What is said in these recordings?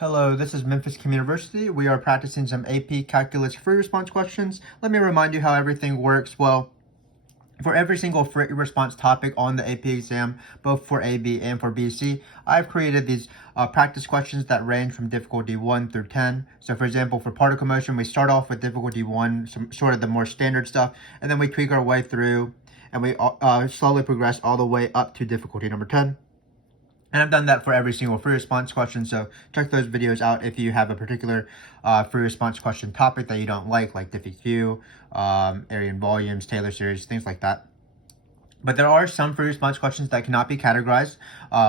Hello, this is Memphis Community University. We are practicing some AP Calculus free response questions. Let me remind you how everything works. Well, for every single free response topic on the AP exam, both for AB and for BC, I've created these practice questions that range from difficulty 1 through 10. So for example, for particle motion, we start off with difficulty 1, some sort of the more standard stuff, and then we tweak our way through, and we slowly progress all the way up to difficulty number 10. And I've done that for every single free response question, so check those videos out if you have a particular free response question topic that you don't like FRQ, area and volumes, Taylor series, things like that. But there are some free response questions that cannot be categorized,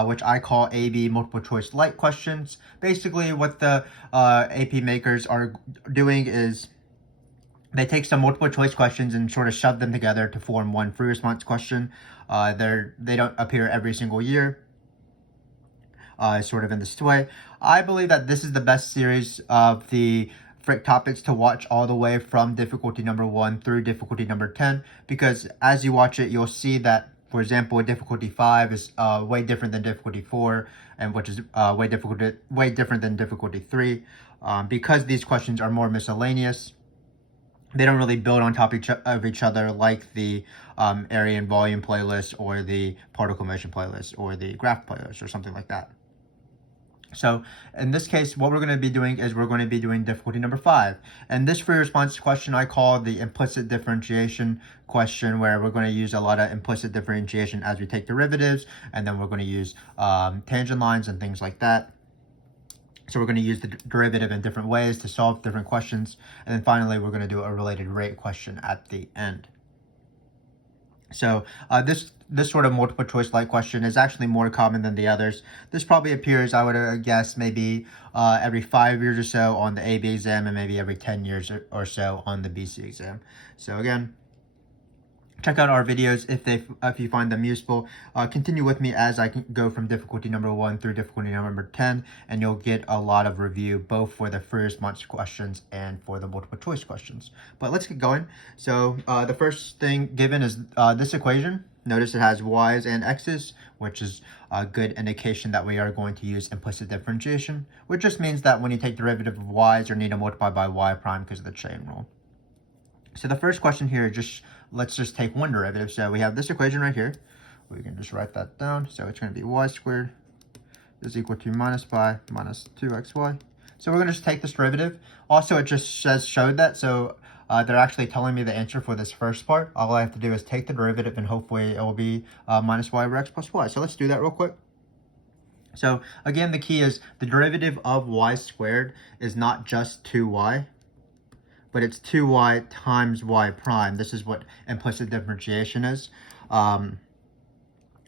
which I call AB multiple choice light questions. Basically, what the AP makers are doing is they take some multiple choice questions and sort of shove them together to form one free response question. They don't appear every single year. Sort of in this way. I believe that this is the best series of the frick topics to watch all the way from difficulty number 1 through difficulty number 10, because as you watch it, you'll see that, for example, difficulty 5 is way different than difficulty 4, and which is way different than difficulty 3. Because these questions are more miscellaneous, they don't really build on top of each other like the area and volume playlist or the particle motion playlist or the graph playlist or something like that. So in this case, what we're going to be doing is we're going to be doing difficulty number 5. And this free response question I call the implicit differentiation question, where we're going to use a lot of implicit differentiation as we take derivatives, and then we're going to use tangent lines and things like that. So we're going to use the derivative in different ways to solve different questions. And then finally, we're going to do a related rate question at the end. So this sort of multiple choice like question is actually more common than the others. This probably appears, I would guess, maybe every 5 years or so on the AB exam, and maybe every 10 years or so on the BC exam. So again, check out our videos if you find them useful. Continue with me as I can go from difficulty number 1 through difficulty number 10, and you'll get a lot of review both for the free response questions and for the multiple choice questions. But let's get going. So the first thing given is this equation. Notice it has y's and x's, which is a good indication that we are going to use implicit differentiation, which just means that when you take derivative of y's, you need to multiply by y prime because of the chain rule. So the first question here, let's just take one derivative. So we have this equation right here. We can just write that down. So it's going to be y squared is equal to minus pi minus 2xy. So we're going to just take this derivative. Also, it just showed that. So they're actually telling me the answer for this first part. All I have to do is take the derivative, and hopefully it will be minus y over x plus y. So let's do that real quick. So again, the key is the derivative of y squared is not just 2y, but it's 2y times y prime. This is what implicit differentiation is,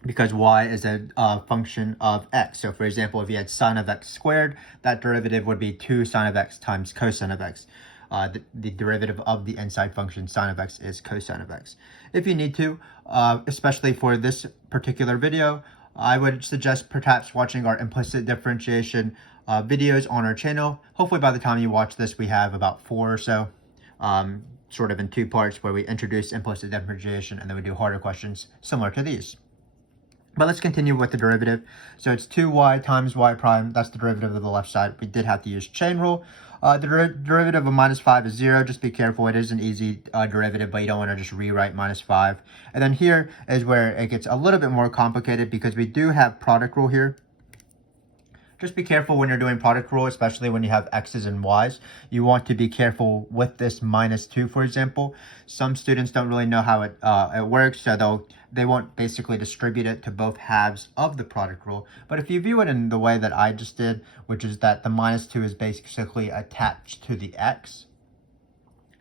because y is a function of x. So for example, if you had sine of x squared, that derivative would be 2 sine of x times cosine of x. The derivative of the inside function sine of x is cosine of x. If you need to, especially for this particular video, I would suggest perhaps watching our implicit differentiation videos on our channel. Hopefully by the time you watch this, we have about 4 or so, sort of in 2 parts, where we introduce implicit differentiation and then we do harder questions similar to these. But let's continue with the derivative. So it's 2y times y prime. That's the derivative of the left side. We did have to use chain rule. The derivative of minus 5 is 0. Just be careful. It is an easy derivative, but you don't want to just rewrite minus 5. And then here is where it gets a little bit more complicated, because we do have product rule here. Just be careful when you're doing product rule, especially when you have x's and y's. You want to be careful with this minus 2, for example. Some students don't really know how it works, so they won't basically distribute it to both halves of the product rule. But if you view it in the way that I just did, which is that the minus 2 is basically attached to the x,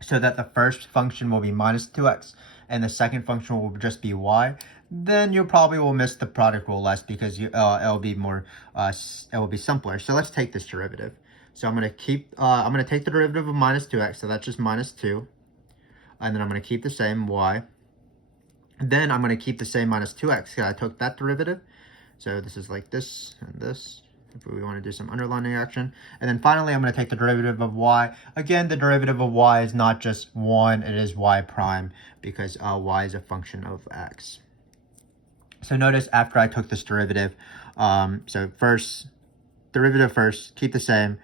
so that the first function will be minus 2x and the second function will just be y, then you probably will miss the product rule less, because it'll be simpler. So let's take this derivative. So I'm going to take the derivative of minus 2x, so that's just minus 2, and then I'm going to keep the same y. Then I'm going to keep the same minus 2x, because I took that derivative. So this is like this and this, if we want to do some underlining action. And then finally, I'm going to take the derivative of y. Again, the derivative of y is not just 1, it is y prime, because y is a function of x. So notice after I took this derivative, so first derivative first, keep the same,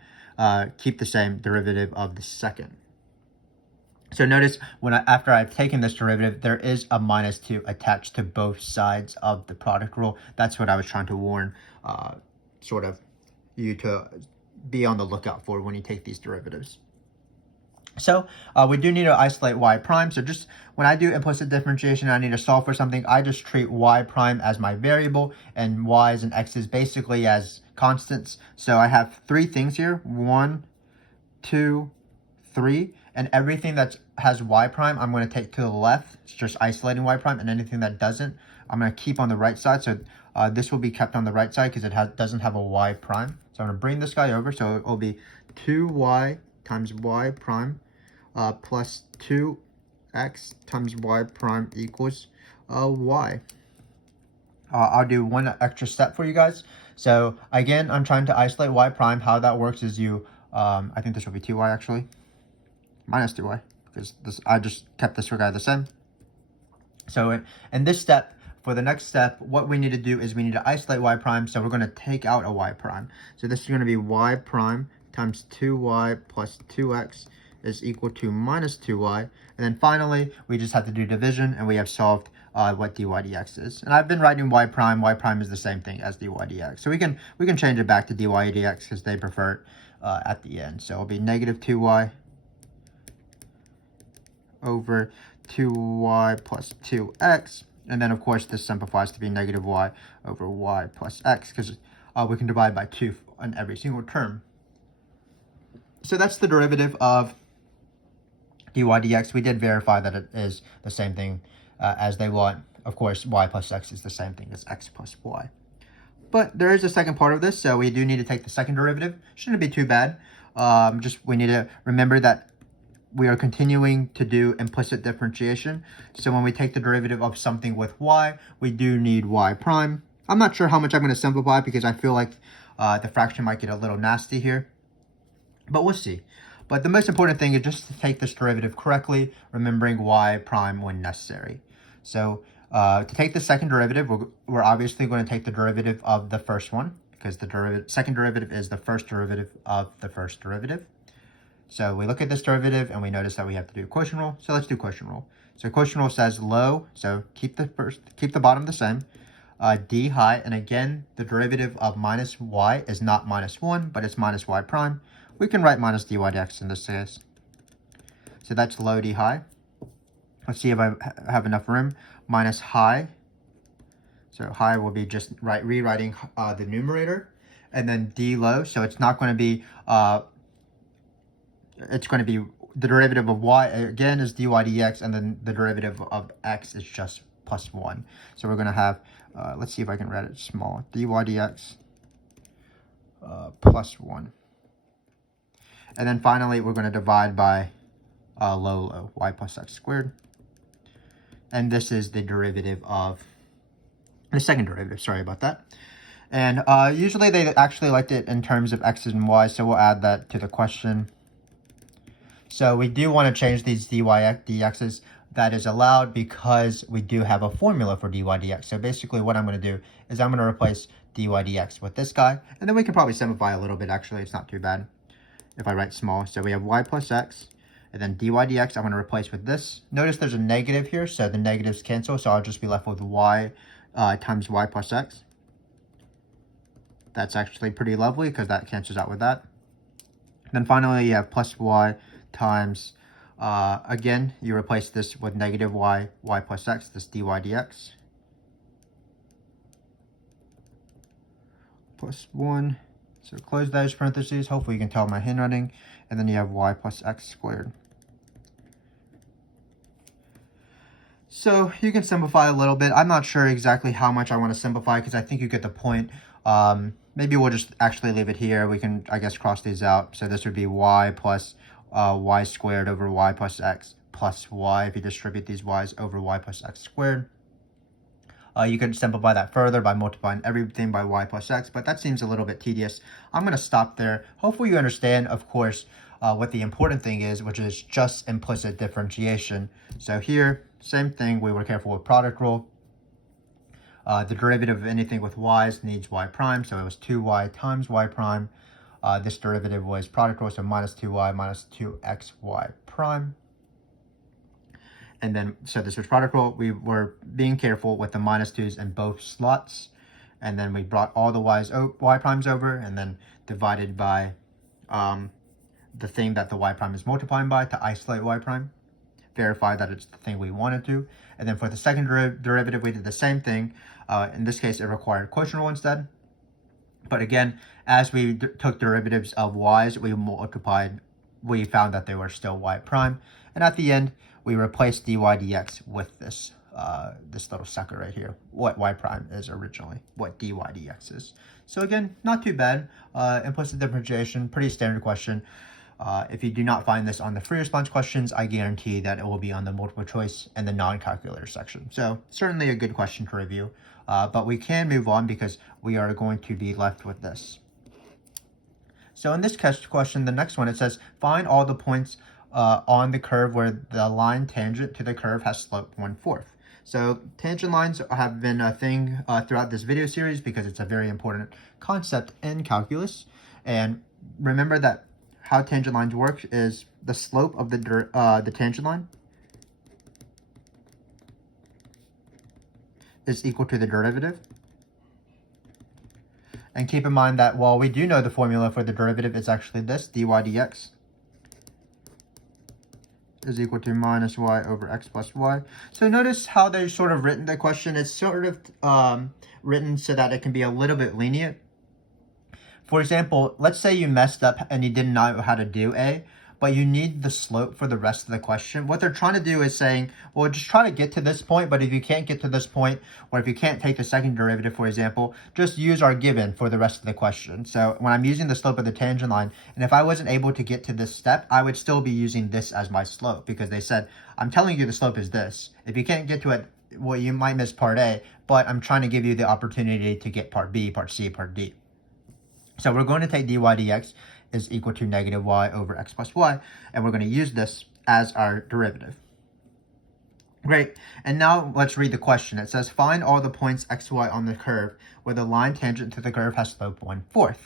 derivative of the second. So notice after I've taken this derivative, there is a -2 attached to both sides of the product rule. That's what I was trying to warn sort of you to be on the lookout for when you take these derivatives. So we do need to isolate y prime. So just when I do implicit differentiation, I need to solve for something. I just treat y prime as my variable and y's and x's basically as constants. So I have three things here, 1, 2, 3, and everything that has y prime, I'm going to take to the left. It's just isolating y prime, and anything that doesn't, I'm going to keep on the right side. So this will be kept on the right side because it doesn't have a y prime. So I'm going to bring this guy over. So it will be 2y times y prime plus 2x times y prime equals y. I'll do one extra step for you guys. So again, I'm trying to isolate y prime. How that works is I think this will be 2y actually, minus 2y, because I just kept this guy the same. So in this step, for the next step, what we need to do is we need to isolate y prime. So we're going to take out a y prime. So this is going to be y prime times 2y plus 2x is equal to minus 2y. And then finally, we just have to do division, and we have solved what dy dx is. And I've been writing y prime. Y prime is the same thing as dy dx. So we can change it back to dy dx because they prefer it at the end. So it'll be negative 2y over 2y plus 2x. And then, of course, this simplifies to be negative y over y plus x because we can divide by 2 on every single term. So that's the derivative of dy dx. We did verify that it is the same thing as they want. Of course, y plus x is the same thing as x plus y. But there is a second part of this, so we do need to take the second derivative. Shouldn't be too bad. Just we need to remember that we are continuing to do implicit differentiation. So when we take the derivative of something with y, we do need y prime. I'm not sure how much I'm going to simplify because I feel like the fraction might get a little nasty here. But we'll see. But the most important thing is just to take this derivative correctly, remembering y prime when necessary. So to take the second derivative, we're obviously going to take the derivative of the first one because the second derivative is the first derivative of the first derivative. So we look at this derivative and we notice that we have to do quotient rule. So let's do quotient rule. So quotient rule says low, so keep the bottom the same, d high, and again, the derivative of minus y is not minus 1, but it's minus y prime. We can write minus dy dx in this case. So that's low d high. Let's see if I have enough room. Minus high. So high will be just rewriting the numerator. And then d low, so it's not going to be, the derivative of y, again, is dy dx, and then the derivative of x is just plus 1. So we're going to have, let's see if I can write it small, dy dx plus 1. And then finally, we're going to divide by low, y plus x squared. And this is the derivative of, the second derivative, sorry about that. And usually they actually like it in terms of x's and y's, so we'll add that to the question. So we do want to change these dy dx's. That is allowed because we do have a formula for dy dx. So basically what I'm going to do is I'm going to replace dy dx with this guy. And then we can probably simplify a little bit, actually. It's not too bad if I write small. So we have y plus x, and then dy dx I'm going to replace with this. Notice there's a negative here, so the negatives cancel, so I'll just be left with y times y plus x. That's actually pretty lovely because that cancels out with that. Then finally you have plus y times, again, you replace this with negative y plus x, this dy dx. Plus 1. So close those parentheses. Hopefully you can tell my handwriting. And then you have y plus x squared. So you can simplify a little bit. I'm not sure exactly how much I want to simplify because I think you get the point. Maybe we'll just actually leave it here. We can, I guess, cross these out. So this would be y plus y squared over y plus x plus y if you distribute these y's over y plus x squared. You can simplify that further by multiplying everything by y plus x, but that seems a little bit tedious. I'm going to stop there. Hopefully you understand, of course, what the important thing is, which is just implicit differentiation. So here, same thing. We were careful with product rule. The derivative of anything with y's needs y prime, so it was 2y times y prime. This derivative was product rule, so minus 2y minus 2xy prime. And then, so this was product rule. We were being careful with the minus 2's in both slots. And then we brought all the y primes over and then divided by the thing that the y prime is multiplying by to isolate y prime. Verify that it's the thing we wanted to. And then for the second derivative, we did the same thing. In this case, it required quotient rule instead. But again, as we took derivatives of y's, we found that they were still y prime. And at the end, we replaced dy dx with this this little sucker right here, what y prime is originally, what dy dx is. So again, not too bad. Implicit differentiation, pretty standard question. If you do not find this on the free response questions, I guarantee that it will be on the multiple choice and the non-calculator section. So certainly a good question to review, but we can move on because we are going to be left with this. So in this question, the next one, it says, find all the points on the curve where the line tangent to the curve has slope 1/4. So tangent lines have been a thing throughout this video series because it's a very important concept in calculus. And remember that how tangent lines work is the slope of the tangent line is equal to the derivative. And keep in mind that while we do know the formula for the derivative is actually this, dy dx is equal to minus y over x plus y. So notice how they've sort of written the question. It's sort of written so that it can be a little bit lenient. For example, let's say you messed up and you didn't know how to do A, but you need the slope for the rest of the question. What they're trying to do is saying, well, just try to get to this point, but if you can't get to this point, or if you can't take the second derivative, for example, just use our given for the rest of the question. So when I'm using the slope of the tangent line, and if I wasn't able to get to this step, I would still be using this as my slope, because they said, I'm telling you the slope is this. If you can't get to it, well, you might miss part A, but I'm trying to give you the opportunity to get part B, part C, part D. So we're going to take dy dx is equal to negative y over x plus y, and we're going to use this as our derivative. Great, and now let's read the question. It says, find all the points x, y on the curve where the line tangent to the curve has slope 1/4.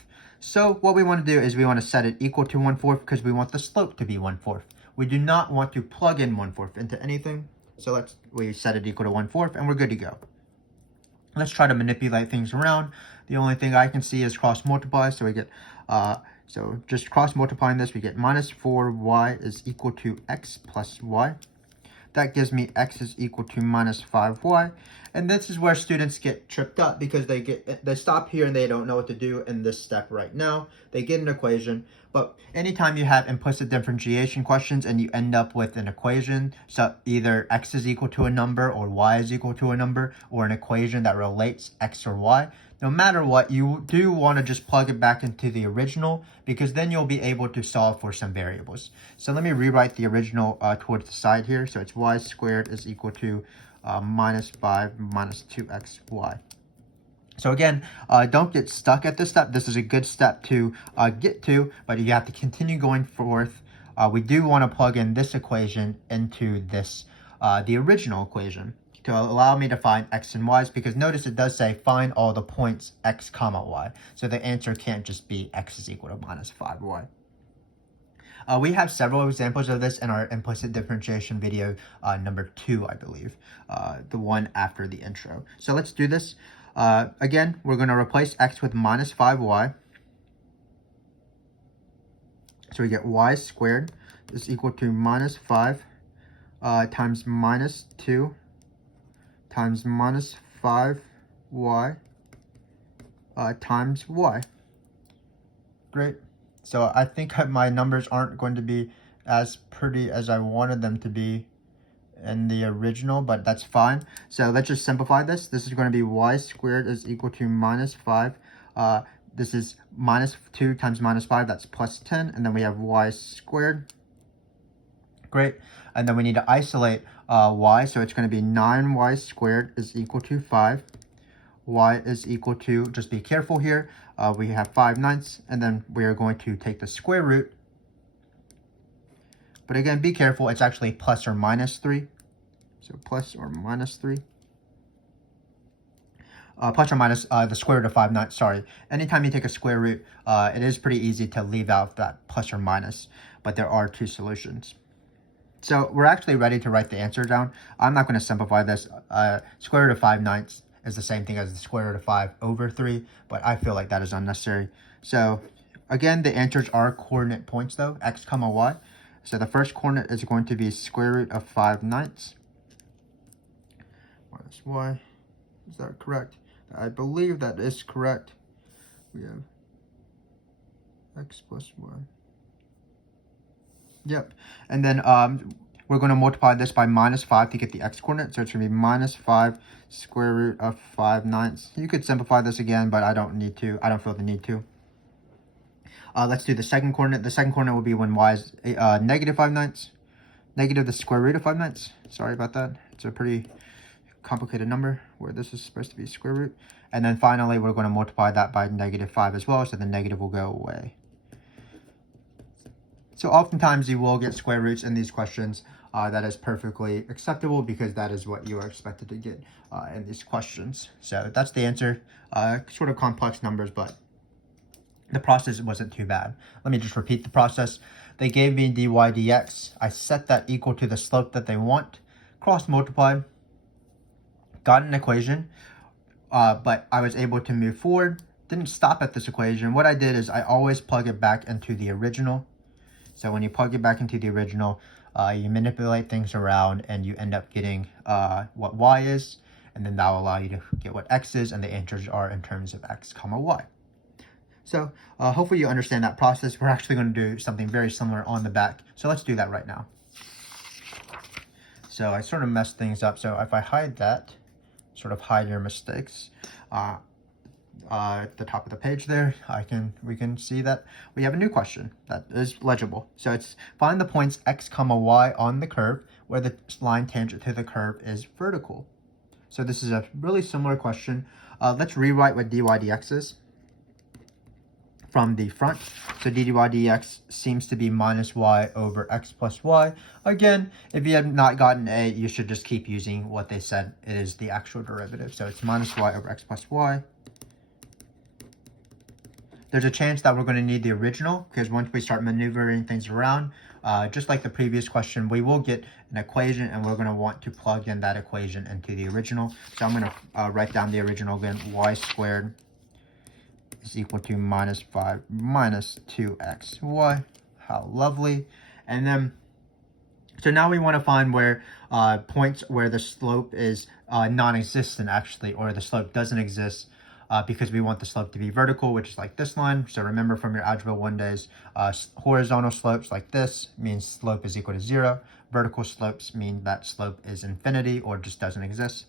So what we want to do is we want to set it equal to 1/4 because we want the slope to be 1/4. We do not want to plug in 1/4 into anything, so we set it equal to 1/4 and we're good to go. Let's try to manipulate things around. The only thing I can see is cross multiply, so we get, so just cross multiplying this, we get minus 4y is equal to x plus y. That gives me x is equal to minus 5y. And this is where students get tripped up because they stop here and they don't know what to do in this step right now. They get an equation, but anytime you have implicit differentiation questions and you end up with an equation, so either x is equal to a number or y is equal to a number, or an equation that relates x or y, no matter what, you do want to just plug it back into the original because then you'll be able to solve for some variables. So let me rewrite the original towards the side here. So it's y squared is equal to minus 5 minus 2xy. So again, don't get stuck at this step. This is a good step to get to, but you have to continue going forth. We do want to plug in this equation into this, the original equation, to allow me to find x and y's, because notice it does say find all the points x comma y. So the answer can't just be x is equal to minus 5y. We have several examples of this in our implicit differentiation video number 2, I believe, the one after the intro. So let's do this. Again, we're going to replace x with minus 5y. So we get y squared is equal to minus 5 times minus 2 times minus 5y times y. Great. So I think my numbers aren't going to be as pretty as I wanted them to be in the original, but that's fine. So let's just simplify this. This is going to be y squared is equal to minus 5. This is minus 2 times minus 5, that's plus 10. And then we have y squared. Great. And then we need to isolate y, so it's going to be 9y squared is equal to 5. Y is equal to, just be careful here, we have 5/9, and then we are going to take the square root. But again, be careful, it's actually plus or minus 3. So plus or minus 3. plus or minus the square root of 5 ninths, sorry. Anytime you take a square root, it is pretty easy to leave out that plus or minus, but there are two solutions. So we're actually ready to write the answer down. I'm not going to simplify this. Square root of 5 ninths is the same thing as the square root of 5 over 3, but I feel like that is unnecessary. So again, the answers are coordinate points though, x comma y. So the first coordinate is going to be square root of 5 ninths minus y. Is that correct? I believe that is correct. We have x plus y. Yep. And then we're going to multiply this by minus 5 to get the x coordinate. So it's going to be minus 5 square root of 5 ninths. You could simplify this again, but I don't need to. I don't feel the need to. Let's do the second coordinate. The second coordinate will be when y is negative 5 ninths. Negative the square root of 5 ninths. Sorry about that. It's a pretty complicated number where this is supposed to be square root. And then finally, we're going to multiply that by negative 5 as well. So the negative will go away. So oftentimes you will get square roots in these questions. That is perfectly acceptable because that is what you are expected to get in these questions. So that's the answer. Sort of complex numbers, but the process wasn't too bad. Let me just repeat the process. They gave me dy dx. I set that equal to the slope that they want. Cross multiplied. Got an equation, but I was able to move forward. Didn't stop at this equation. What I did is I always plug it back into the original. So when you plug it back into the original, you manipulate things around and you end up getting what y is, and then that will allow you to get what x is, and the answers are in terms of x comma y. So hopefully you understand that process. We're actually going to do something very similar on the back. So let's do that right now. So I sort of messed things up. So if I hide that, sort of hide your mistakes, at the top of the page there, we can see that we have a new question that is legible. So it's find the points x comma y on the curve where the line tangent to the curve is vertical. So this is a really similar question. Let's rewrite what dy dx is from the front. So dy dx seems to be minus y over x plus y. Again, if you have not gotten A, you should just keep using what they said it is the actual derivative. So it's minus y over x plus y. There's a chance that we're going to need the original because once we start maneuvering things around, just like the previous question, we will get an equation and we're going to want to plug in that equation into the original. So I'm going to write down the original again. Y squared is equal to minus 5 minus 2xy. How lovely. And then, so now we want to find where points where the slope is non-existent actually, or the slope doesn't exist. Because we want the slope to be vertical, which is like this line. So remember from your Algebra 1 days, horizontal slopes like this means slope is equal to 0. Vertical slopes mean that slope is infinity or just doesn't exist.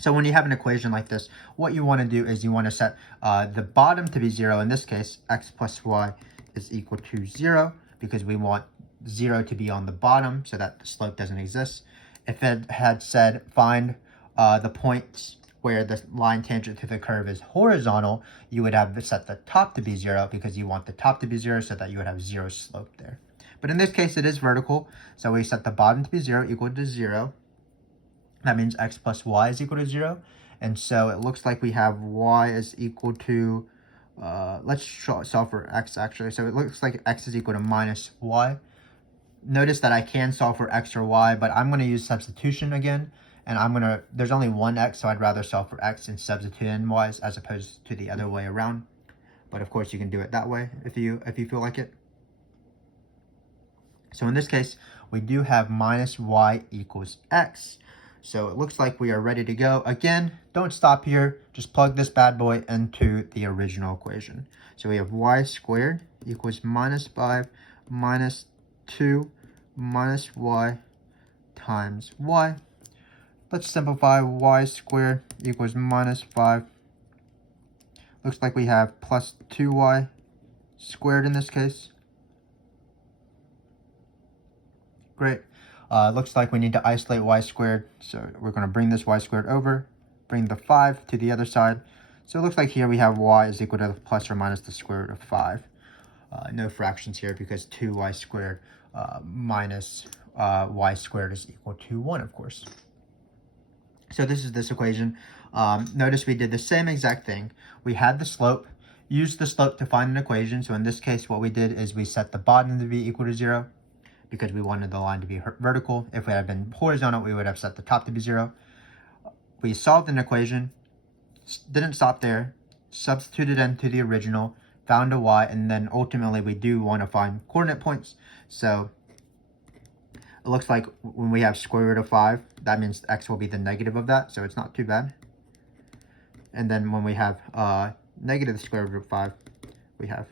So when you have an equation like this, what you want to do is you want to set the bottom to be 0. In this case, x plus y is equal to 0 because we want 0 to be on the bottom so that the slope doesn't exist. If it had said find the points where the line tangent to the curve is horizontal, you would have set the top to be 0 because you want the top to be 0 so that you would have 0 slope there. But in this case, it is vertical, so we set the bottom to be 0 equal to 0. That means x plus y is equal to 0. And so it looks like we have y is equal to, let's solve for x actually. So it looks like x is equal to minus y. Notice that I can solve for x or y, but I'm going to use substitution again. And there's only one x, so I'd rather solve for x and substitute in y's as opposed to the other way around. But of course you can do it that way if you feel like it. So in this case, we do have minus y equals x. So it looks like we are ready to go. Again, don't stop here. Just plug this bad boy into the original equation. So we have y squared equals minus 5 minus 2 minus y times y. Let's simplify. Y squared equals minus 5. Looks like we have plus 2y squared in this case. Great. Looks like we need to isolate y squared. So we're going to bring this y squared over, bring the 5 to the other side. So it looks like here we have y is equal to plus or minus the square root of 5. No fractions here because 2y squared minus y squared is equal to 1, of course. So this is this equation. notice we did the same exact thing. We had the slope, used the slope to find an equation. So in this case, what we did is we set the bottom to be equal to 0 because we wanted the line to be vertical. If it had been horizontal, we would have set the top to be 0. We solved an equation, didn't stop there, substituted into the original, found a y, and then ultimately we do want to find coordinate points. So it looks like when we have square root of 5, that means x will be the negative of that, so it's not too bad. And then when we have negative the square root of 5, we have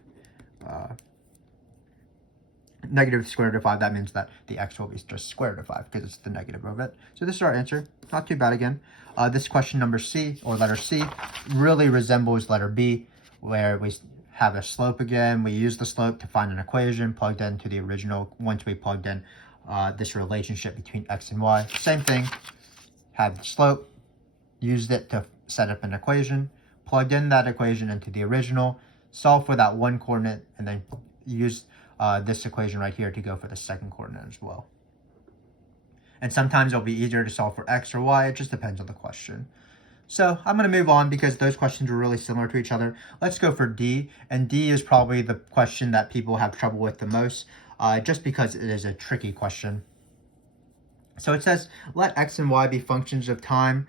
negative the square root of 5. That means that the x will be just square root of 5 because it's the negative of it. So this is our answer. Not too bad again. This question number C, or letter C, really resembles letter B, where we have a slope again. We use the slope to find an equation plugged into the original. Once we plugged in this relationship between x and y, same thing. Had the slope, used it to set up an equation, plugged in that equation into the original, solve for that one coordinate, and then use this equation right here to go for the second coordinate as well. And sometimes it'll be easier to solve for x or y. It just depends on the question. So I'm going to move on because those questions are really similar to each other. Let's go for D. And D is probably the question that people have trouble with the most, just because it is a tricky question. So it says, let x and y be functions of time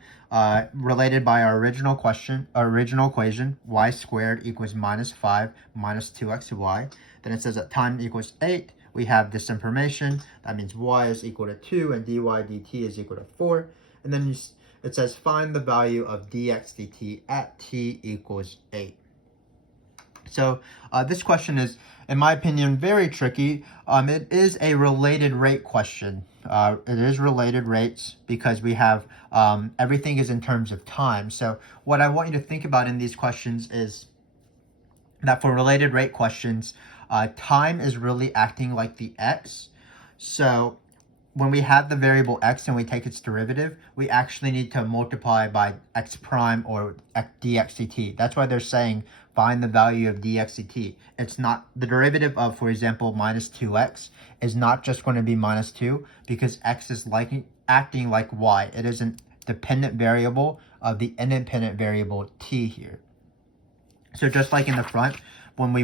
related by our original equation, y squared equals -5 minus 2xy. Then it says at time equals 8, we have this information. That means y is equal to 2 and dy dt is equal to 4. And then it says find the value of dx dt at t equals 8. So this question is, in my opinion, very tricky. It is a related rate question. It is related rates because we have everything is in terms of time. So what I want you to think about in these questions is that for related rate questions, time is really acting like the x. So when we have the variable x and we take its derivative, we actually need to multiply by x prime or dx dt. That's why they're saying find the value of dx dt. It's not the derivative of, for example, minus 2x is not just going to be minus 2 because x is acting like y. It is a dependent variable of the independent variable t here. So just like in the front, when we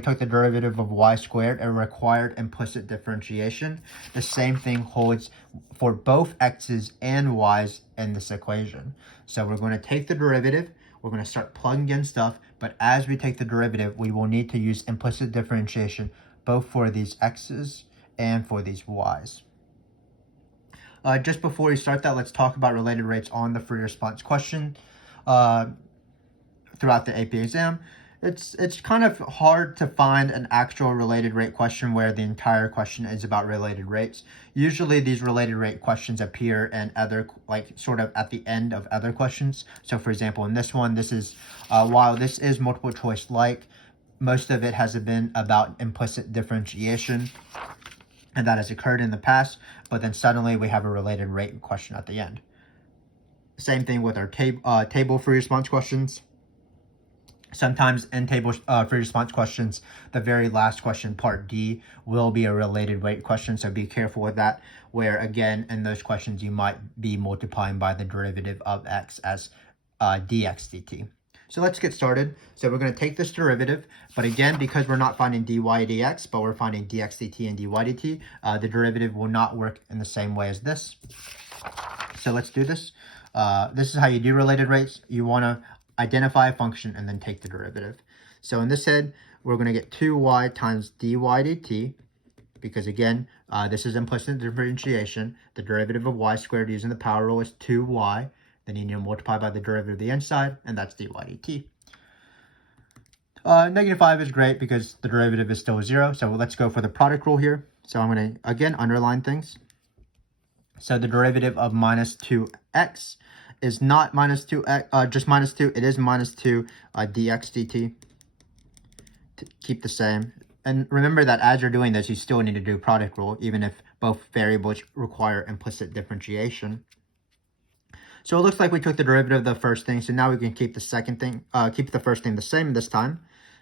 took the derivative of y squared, it required implicit differentiation. The same thing holds for both x's and y's in this equation. So we're going to take the derivative, we're going to start plugging in stuff, but as we take the derivative, we will need to use implicit differentiation both for these x's and for these y's. Just before we start that, let's talk about related rates on the free response question throughout the AP exam. It's kind of hard to find an actual related rate question where the entire question is about related rates. Usually these related rate questions appear in other, like sort of at the end of other questions. So for example, in this one, this is, while this is multiple choice like, most of it has been about implicit differentiation, and that has occurred in the past, but then suddenly we have a related rate question at the end. Same thing with our table free response questions. Sometimes in table free response questions, the very last question, part D, will be a related rate question, so be careful with that, where again, in those questions, you might be multiplying by the derivative of x as dx dt. So let's get started. So we're going to take this derivative, but again, because we're not finding dy dx, but we're finding dx dt and dy dt, the derivative will not work in the same way as this. So let's do this. This is how you do related rates. You want to identify a function and then take the derivative. So in this head, we're going to get 2y times dy dt, because again, this is implicit differentiation. The derivative of y squared using the power rule is 2y. Then you need to multiply by the derivative of the inside, and that's dy dt. Negative 5 is great because the derivative is still 0. So let's go for the product rule here. So I'm going to, again, underline things. So the derivative of minus 2x is not minus 2x, just minus 2. It is minus 2 dx dt. To keep the same. And remember that as you're doing this, you still need to do product rule, even if both variables require implicit differentiation. So it looks like we took the derivative of the first thing. So now we can keep the second thing, keep the first thing the same this time.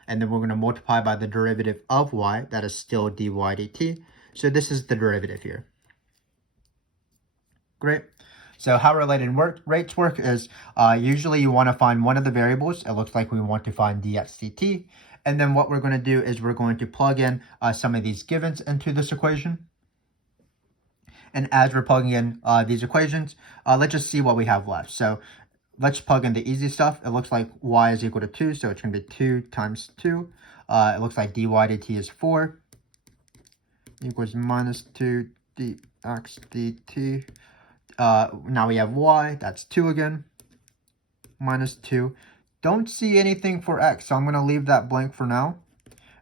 And then we're going to multiply by the derivative of y. That is still dy dt. So this is the derivative here. Great. So how related rates work is usually you want to find one of the variables. It looks like we want to find dx/dt. And then what we're going to do is we're going to plug in some of these givens into this equation. And as we're plugging in these equations, let's just see what we have left. So let's plug in the easy stuff. It looks like y is equal to 2, so it's going to be 2 times 2. It looks like dy dt is 4 equals minus 2 dx dt. Now we have y, that's 2 again, minus 2. Don't see anything for x, so I'm going to leave that blank for now.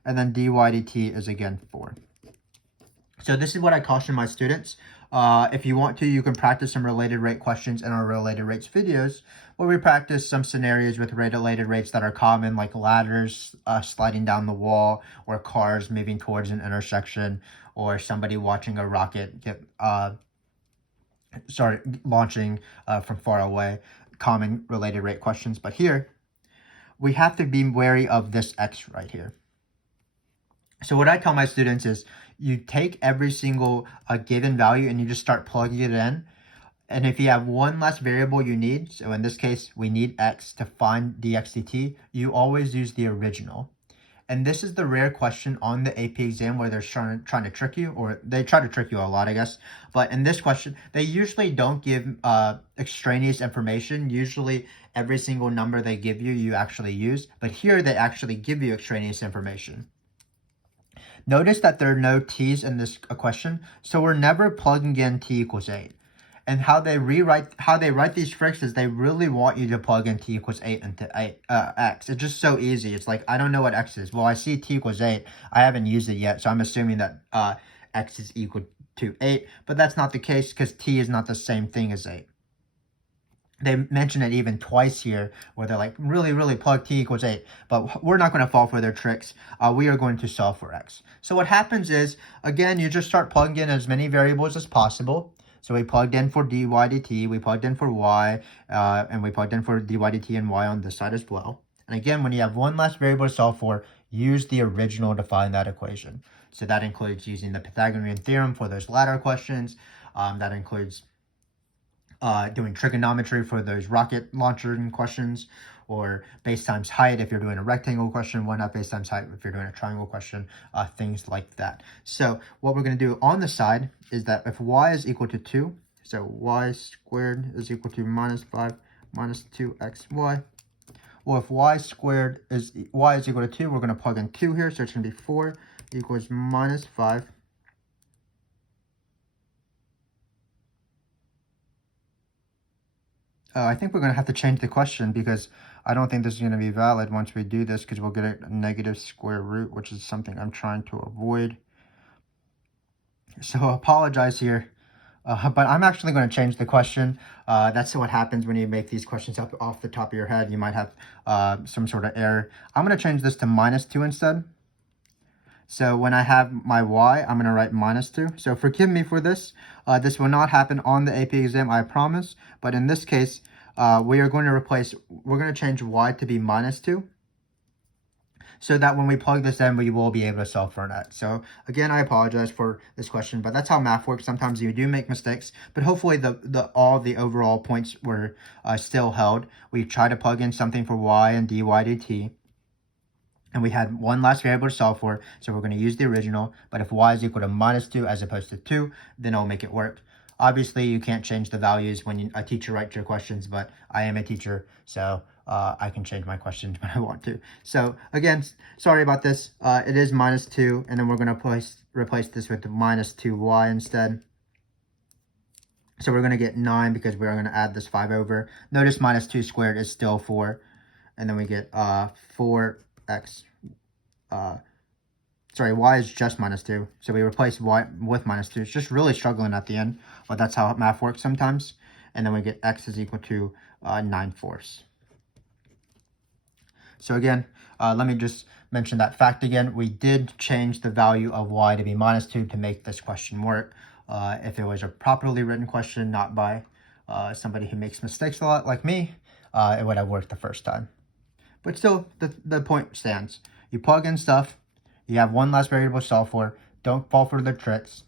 And then dy dt is again 4. So this is what I caution my students. If you want to, you can practice some related rate questions in our related rates videos, where we practice some scenarios with related rates that are common, like ladders sliding down the wall, or cars moving towards an intersection, or somebody watching a rocket launching from far away. Common related rate questions. But here, we have to be wary of this x right here. So what I tell my students is you take every single given value and you just start plugging it in. And if you have one less variable you need, so in this case, we need x to find dx dt, you always use the original. And this is the rare question on the AP exam where they're trying to trick you, or they try to trick you a lot, I guess. But in this question, they usually don't give extraneous information. Usually every single number they give you, you actually use. But here they actually give you extraneous information. Notice that there are no t's in this question, so we're never plugging in t equals 8. And how they write these tricks is they really want you to plug in t equals 8 into x. It's just so easy. It's like, I don't know what x is. Well, I see t equals 8. I haven't used it yet, so I'm assuming that x is equal to 8. But that's not the case because t is not the same thing as 8. They mention it even twice here where they're like, really plug t equals 8. But we're not going to fall for their tricks. We are going to solve for x. So what happens is, again, you just start plugging in as many variables as possible. So we plugged in for dy dt, we plugged in for y, and we plugged in for dy dt and y on this side as well. And again, when you have one less variable to solve for, use the original to find that equation. So that includes using the Pythagorean theorem for those ladder questions. That includes doing trigonometry for those rocket launcher questions, or base times height if you're doing a rectangle question, 1/2 base times height if you're doing a triangle question, things like that. So what we're going to do on the side is that if y is equal to 2, so y squared is equal to minus 5 minus 2xy. Well, if y is equal to 2, we're going to plug in 2 here, so it's going to be 4 equals minus 5. I think we're going to have to change the question because I don't think this is going to be valid once we do this, because we'll get a negative square root, which is something I'm trying to avoid. So I apologize here, but I'm actually going to change the question. That's what happens when you make these questions up off the top of your head. You might have some sort of error. I'm going to change this to minus 2 instead. So when I have my y, I'm going to write minus 2. So forgive me for this. This will not happen on the AP exam, I promise. But in this case, we're going to change y to be minus 2. So that when we plug this in, we will be able to solve for an x. So again, I apologize for this question, but that's how math works. Sometimes you do make mistakes, but hopefully all the overall points were still held. We tried to plug in something for y and dy dt. And we had one last variable to solve for, so we're going to use the original. But if y is equal to minus 2 as opposed to 2, then I'll make it work. Obviously, you can't change the values when a teacher writes your questions, but I am a teacher, so I can change my questions when I want to. So again, sorry about this. It is minus 2, and then we're going to replace this with minus 2y instead. So we're going to get 9 because we're going to add this 5 over. Notice minus 2 squared is still 4. And then we get 4x. Y is just minus 2. So we replace y with minus 2. It's just really struggling at the end. But that's how math works sometimes. And then we get x is equal to 9/4. So again, let me just mention that fact again. We did change the value of y to be minus 2 to make this question work. If it was a properly written question, not by somebody who makes mistakes a lot like me, it would have worked the first time. But still, the point stands. You plug in stuff. You have one less variable to solve for. Don't fall for the tricks.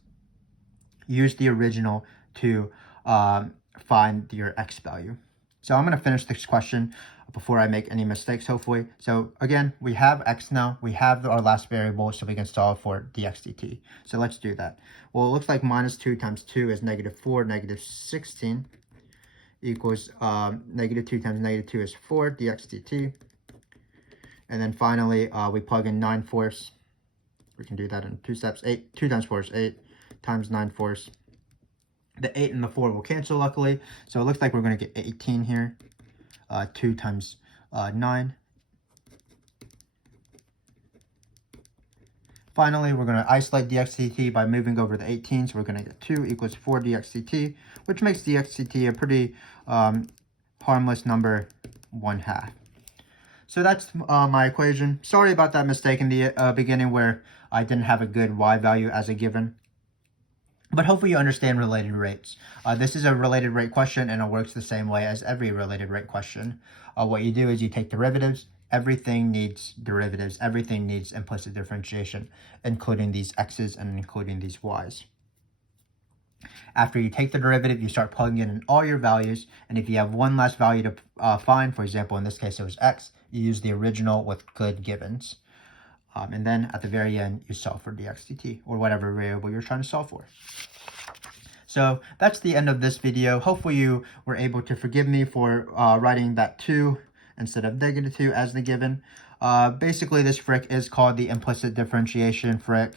Use the original to find your x value. So I'm going to finish this question before I make any mistakes, hopefully. So again, we have x now. We have our last variable, so we can solve for dx dt. So let's do that. Well, it looks like minus 2 times 2 is negative 4, negative 16 equals negative 2 times negative 2 is 4 dx dt. And then finally, we plug in 9/4. We can do that in 2 steps. 2 times 4 is 8 times 9/4. The 8 and the 4 will cancel, luckily. So it looks like we're going to get 18 here. 2 times 9. Finally, we're going to isolate dx dt by moving over the 18. So we're going to get 2 equals 4 dx dt, which makes dx dt a pretty harmless number, 1/2. So that's my equation. Sorry about that mistake in the beginning where I didn't have a good y value as a given. But hopefully you understand related rates. This is a related rate question, and it works the same way as every related rate question. What you do is you take derivatives. Everything needs derivatives. Everything needs implicit differentiation, including these x's and including these y's. After you take the derivative, you start plugging in all your values. And if you have one last value to find, for example, in this case it was x, you use the original with good givens. And then at the very end, you solve for dx dt, or whatever variable you're trying to solve for. So that's the end of this video. Hopefully you were able to forgive me for writing that 2 instead of negative 2 as the given. Basically, this FRQ is called the implicit differentiation FRQ.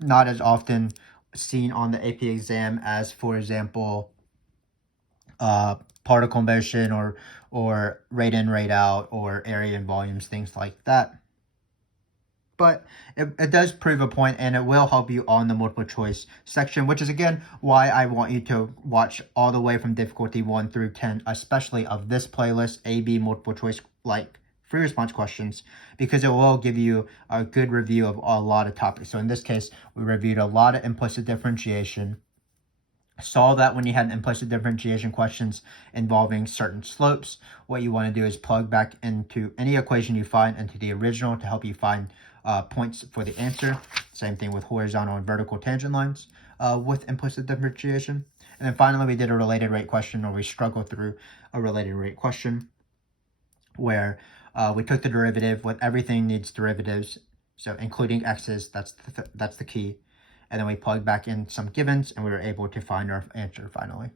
Not as often seen on the AP exam as, for example, particle motion or rate in, rate out, or area and volumes, things like that. But it does prove a point, and it will help you on the multiple choice section, which is, again, why I want you to watch all the way from difficulty 1 through 10, especially of this playlist, A/B multiple choice, like free response questions, because it will give you a good review of a lot of topics. So in this case, we reviewed a lot of implicit differentiation. Saw that when you had implicit differentiation questions involving certain slopes, what you want to do is plug back into any equation you find into the original to help you find points for the answer. Same thing with horizontal and vertical tangent lines with implicit differentiation. And then finally, we did a related rate question, or we struggled through a related rate question where we took the derivative. With everything needs derivatives, so including x's, that's the key. And then we plugged back in some givens, and we were able to find our answer finally.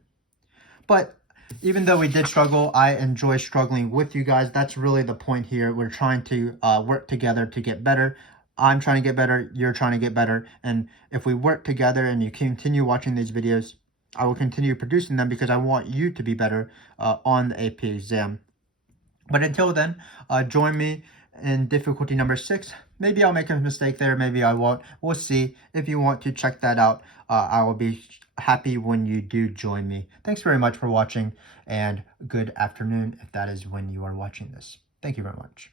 But even though we did struggle, I enjoy struggling with you guys. That's really the point here. We're trying to work together to get better. I'm trying to get better. You're trying to get better. And if we work together and you continue watching these videos, I will continue producing them because I want you to be better on the AP exam. But until then, join me in difficulty number 6. Maybe I'll make a mistake there, maybe I won't. We'll see. If you want to check that out, I will be happy when you do join me. Thanks very much for watching, and good afternoon if that is when you are watching this. Thank you very much.